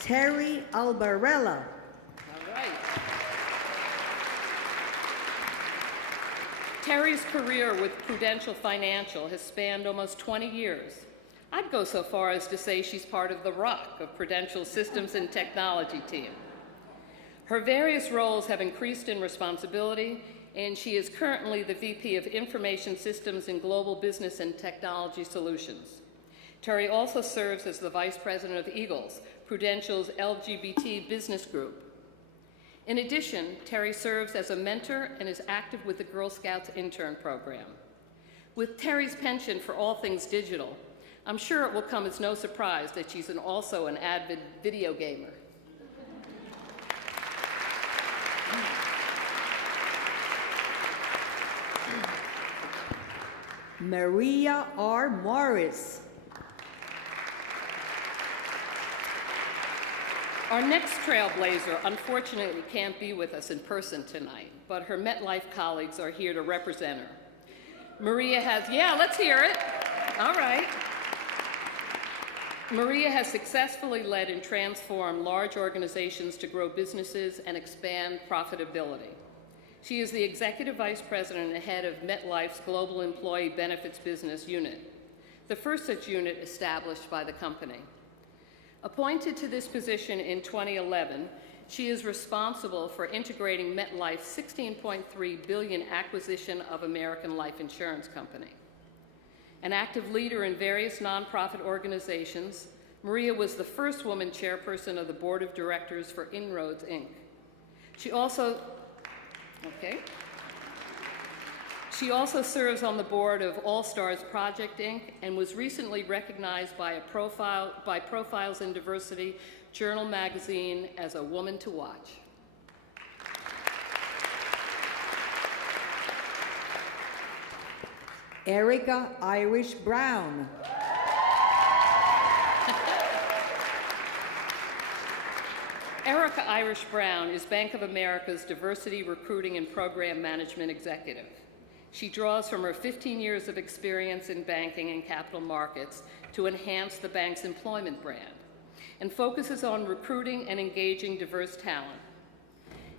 Terry Albarella. All right. Terry's career with Prudential Financial has spanned almost 20 years. I'd go so far as to say she's part of the rock of Prudential's systems and technology team. Her various roles have increased in responsibility, and she is currently the VP of Information Systems and Global Business and Technology Solutions. Terry also serves as the Vice President of Eagles, Prudential's LGBT business group. In addition, Terry serves as a mentor and is active with the Girl Scouts intern program. With Terry's penchant for all things digital, I'm sure it will come as no surprise that she's also an avid video gamer. Maria R. Morris. Our next trailblazer unfortunately can't be with us in person tonight, but her MetLife colleagues are here to represent her. Maria has, yeah, let's hear it. All right. Maria has successfully led and transformed large organizations to grow businesses and expand profitability. She is the Executive Vice President and head of MetLife's Global Employee Benefits Business Unit, the first such unit established by the company. Appointed to this position in 2011, she is responsible for integrating MetLife's $16.3 billion acquisition of American Life Insurance Company. An active leader in various nonprofit organizations, Maria was the first woman chairperson of the Board of Directors for Inroads, Inc. She also serves on the board of All Stars Project, Inc., and was recently recognized by Profiles in Diversity Journal magazine as a woman to watch. Erica Irish Brown. Erica Irish Brown is Bank of America's Diversity Recruiting and Program Management Executive. She draws from her 15 years of experience in banking and capital markets to enhance the bank's employment brand and focuses on recruiting and engaging diverse talent.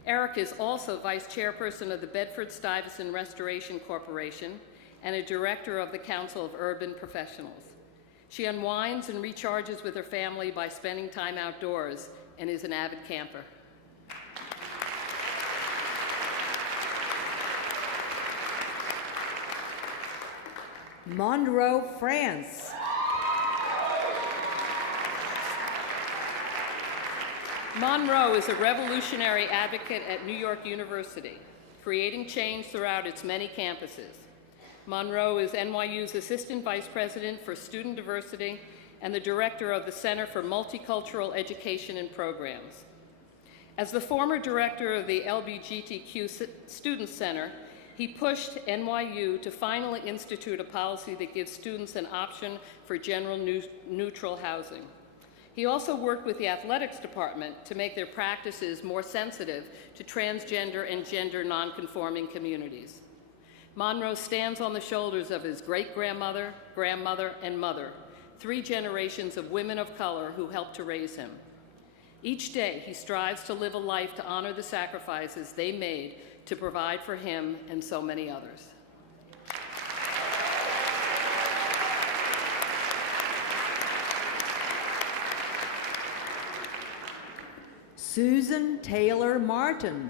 Erica is also vice chairperson of the Bedford-Stuyvesant Restoration Corporation and a director of the Council of Urban Professionals. She unwinds and recharges with her family by spending time outdoors and is an avid camper. Monroe France. Monroe is a revolutionary advocate at New York University, creating change throughout its many campuses. Monroe is NYU's Assistant Vice President for Student Diversity and the Director of the Center for Multicultural Education and Programs. As the former director of the LGBTQ Student Center, he pushed NYU to finally institute a policy that gives students an option for general neutral housing. He also worked with the athletics department to make their practices more sensitive to transgender and gender nonconforming communities. Monroe stands on the shoulders of his great-grandmother, grandmother, and mother, 3 generations of women of color who helped to raise him. Each day, he strives to live a life to honor the sacrifices they made to provide for him and so many others. Susan Taylor Martin.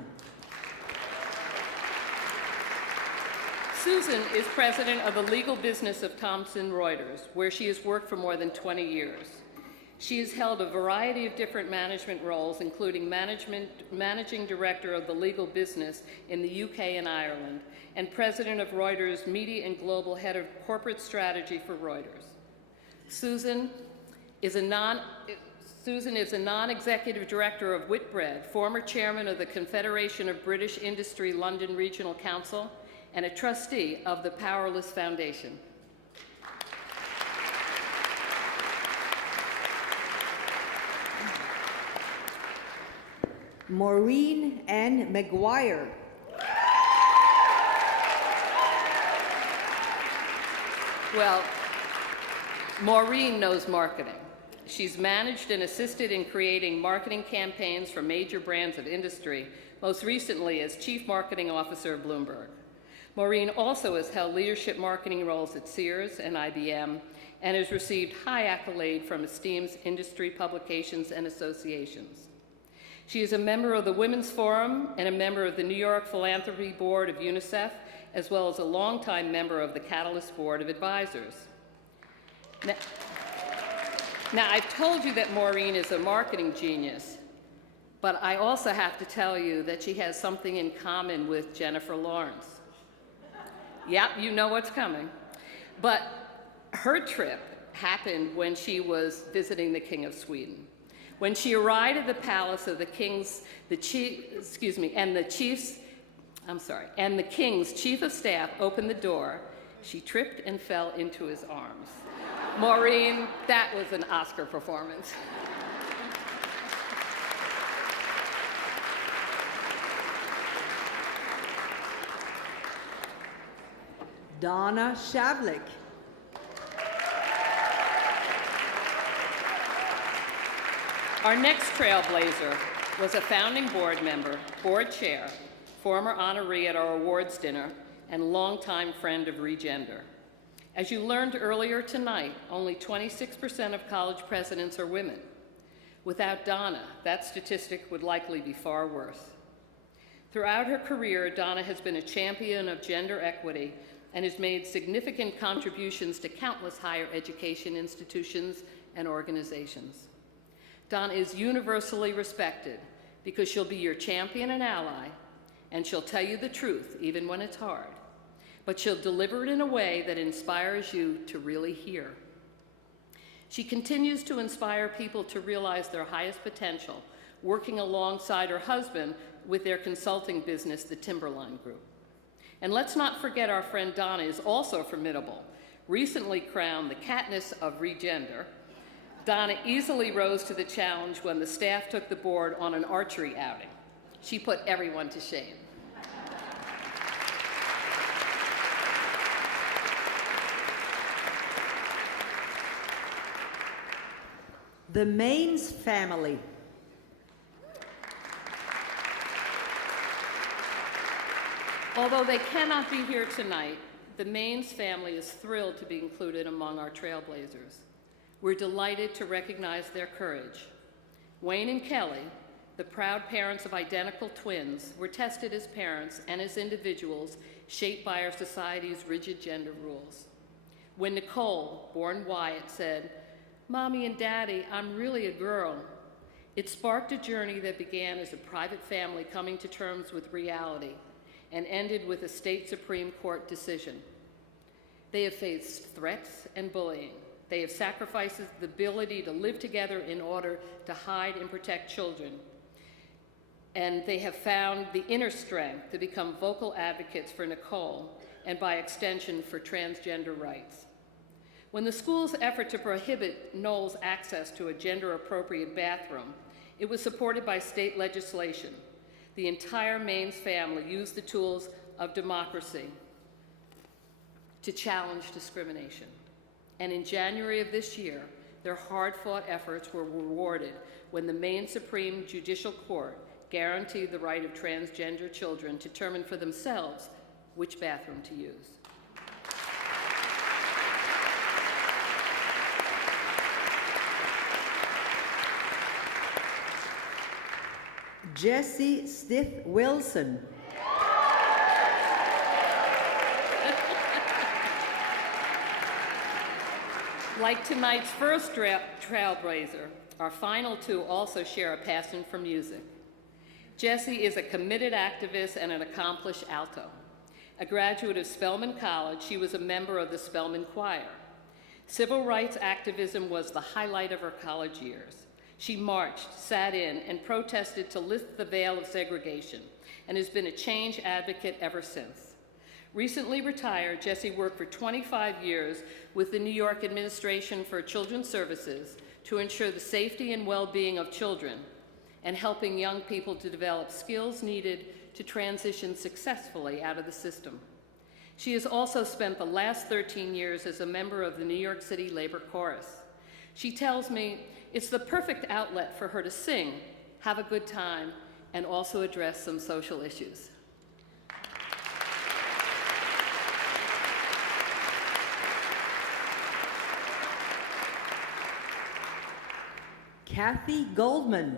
Susan is president of the legal business of Thomson Reuters, where she has worked for more than 20 years. She has held a variety of different management roles, including managing director of the legal business in the UK and Ireland, and president of Reuters Media and Global Head of Corporate Strategy for Reuters. Susan is a non-executive director of Whitbread, former chairman of the Confederation of British Industry London Regional Council, and a trustee of the Powerless Foundation. Maureen McGwire. Well, Maureen knows marketing. she's managed and assisted in creating marketing campaigns for major brands of industry, most recently as Chief Marketing Officer of Bloomberg. Maureen also has held leadership marketing roles at Sears and IBM and has received high accolade from esteemed industry publications and associations. She is a member of the Women's Forum and a member of the New York Philanthropy Board of UNICEF, as well as a longtime member of the Catalyst Board of Advisors. Now, I've told you that Maureen is a marketing genius, but I also have to tell you that she has something in common with Jennifer Lawrence. Yep, you know what's coming. But her trip happened when she was visiting the King of Sweden. When she arrived at the palace of the king's, the king's chief of staff opened the door, she tripped and fell into his arms. Maureen, that was an Oscar performance. Donna Savlik. Our next trailblazer was a founding board member, board chair, former honoree at our awards dinner, and longtime friend of Regender. As you learned earlier tonight, only 26% of college presidents are women. Without Donna, that statistic would likely be far worse. Throughout her career, Donna has been a champion of gender equity and has made significant contributions to countless higher education institutions and organizations. Donna is universally respected because she'll be your champion and ally, and she'll tell you the truth even when it's hard. But she'll deliver it in a way that inspires you to really hear. She continues to inspire people to realize their highest potential, working alongside her husband with their consulting business, the Timberline Group. And let's not forget our friend Donna is also formidable. Recently crowned the Katniss of Regender, Donna easily rose to the challenge when the staff took the board on an archery outing. She put everyone to shame. The Maines family. Although they cannot be here tonight, the Maines family is thrilled to be included among our trailblazers. We're delighted to recognize their courage. Wayne and Kelly, the proud parents of identical twins, were tested as parents and as individuals shaped by our society's rigid gender rules. When Nicole, born Wyatt, said, "Mommy and Daddy, I'm really a girl," it sparked a journey that began as a private family coming to terms with reality and ended with a state Supreme Court decision. They have faced threats and bullying. They have sacrificed the ability to live together in order to hide and protect children. And they have found the inner strength to become vocal advocates for Nicole and by extension for transgender rights. When the school's effort to prohibit Noel's access to a gender-appropriate bathroom, it was supported by state legislation. The entire Maines family used the tools of democracy to challenge discrimination. And in January of this year, their hard-fought efforts were rewarded when the Maine Supreme Judicial Court guaranteed the right of transgender children to determine for themselves which bathroom to use. Jessie Stith Wilson. Like tonight's first trailblazer, our final two also share a passion for music. Jessie is a committed activist and an accomplished alto. A graduate of Spelman College, she was a member of the Spelman Choir. Civil rights activism was the highlight of her college years. She marched, sat in, and protested to lift the veil of segregation, and has been a change advocate ever since. Recently retired, Jessie worked for 25 years with the New York Administration for Children's Services to ensure the safety and well-being of children and helping young people to develop skills needed to transition successfully out of the system. She has also spent the last 13 years as a member of the New York City Labor Chorus. She tells me it's the perfect outlet for her to sing, have a good time, and also address some social issues. Kathy Goldman.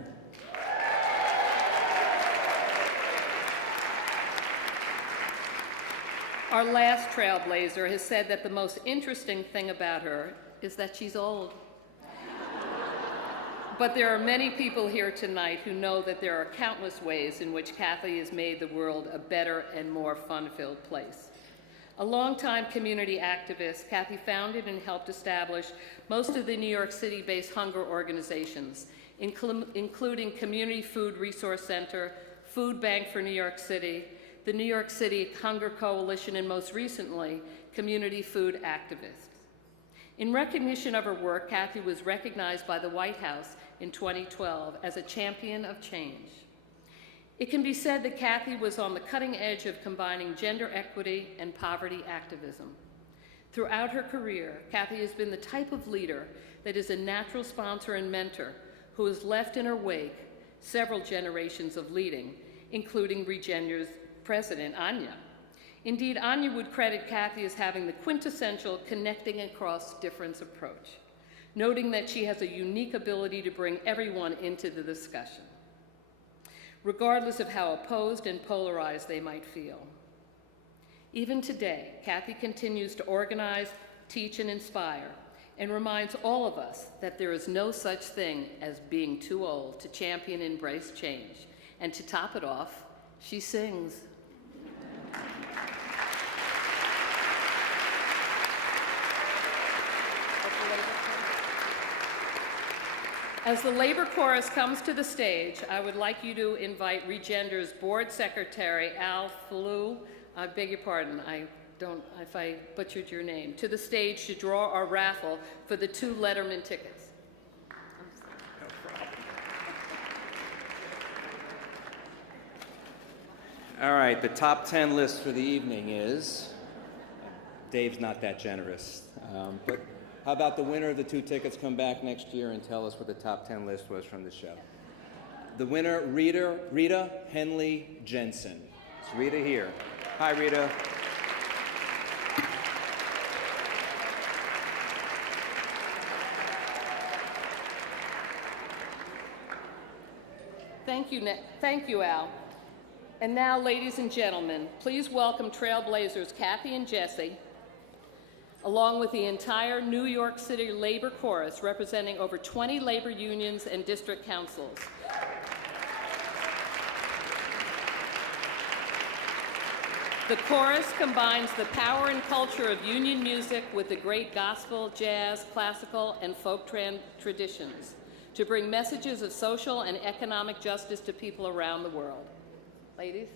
Our last trailblazer has said that the most interesting thing about her is that she's old. But there are many people here tonight who know that there are countless ways in which Kathy has made the world a better and more fun-filled place. A longtime community activist, Kathy founded and helped establish most of the New York City-based hunger organizations, including Community Food Resource Center, Food Bank for New York City, the New York City Hunger Coalition, and most recently, Community Food Activists. In recognition of her work, Kathy was recognized by the White House in 2012 as a champion of change. It can be said that Kathy was on the cutting edge of combining gender equity and poverty activism. Throughout her career, Kathy has been the type of leader that is a natural sponsor and mentor who has left in her wake several generations of leading, including Regender's president, Anya. Indeed, Anya would credit Kathy as having the quintessential connecting across difference approach, noting that she has a unique ability to bring everyone into the discussion, regardless of how opposed and polarized they might feel. Even today, Kathy continues to organize, teach, and inspire, and reminds all of us that there is no such thing as being too old to champion and embrace change. And to top it off, she sings. As the Labor Chorus comes to the stage, I would like you to invite Regender's Board Secretary, Al Falou, I beg your pardon, if I butchered your name, to the stage to draw our raffle for the 2 Letterman tickets. No problem. All right, the top 10 list for the evening is, Dave's not that generous, but how about the winner of the 2 tickets come back next year and tell us what the top 10 list was from the show? The winner, Rita Henley Jensen. It's Rita here. Hi, Rita. Thank you, Al. And now, ladies and gentlemen, please welcome Trailblazers Kathy and Jessie, along with the entire New York City Labor Chorus, representing over 20 labor unions and district councils. The chorus combines the power and culture of union music with the great gospel, jazz, classical, and folk traditions to bring messages of social and economic justice to people around the world. Ladies?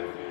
Thank you.